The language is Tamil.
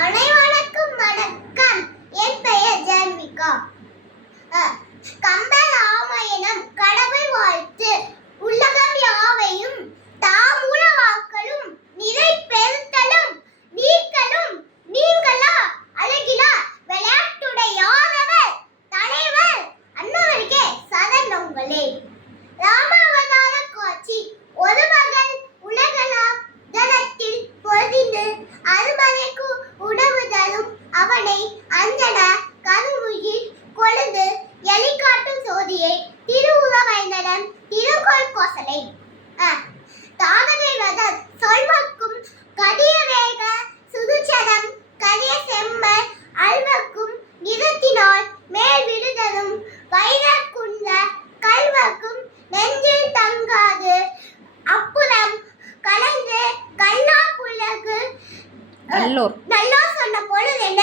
அனைவருக்கும் வணக்கம். என் பெயர் ஜான்விகா. கம்பராமாயணம் கடவுள் வாழ்த்து. உலகம் யாவையும் தாமுல வாக்களும் நிறை பெருத்தலும் நீங்களும் நீங்களா அழகிலா விளையாட்டுடையானவர் தலைவர் அண்ணவருக்கே சரணங்களே. ராமாவதார காட்சி. ஒரு மகள் உலகலாம் தனத்தில் பொதிந்து அருமலைக்கு உணவு தரும் அவனை அஞ்சன கருமுகில் கொழுந்து எலிகாட்டும் சோதியை திருவுலகைந்தனன் திருக்கோள் கோசலை. தாதகைவதன் சொல்வக்கும் கடிய வேக சுதுச்சரம் கரிய செம்மர் அல்வக்கும் நிறத்தினால் மேல் விடுதலும் வைரக்குன்ற கல்வக்கும் நெஞ்சில் தங்காது அப்புறம் கலந்து கல்லா புலகு நல்லோர் சொன்ன பொழுது என்ன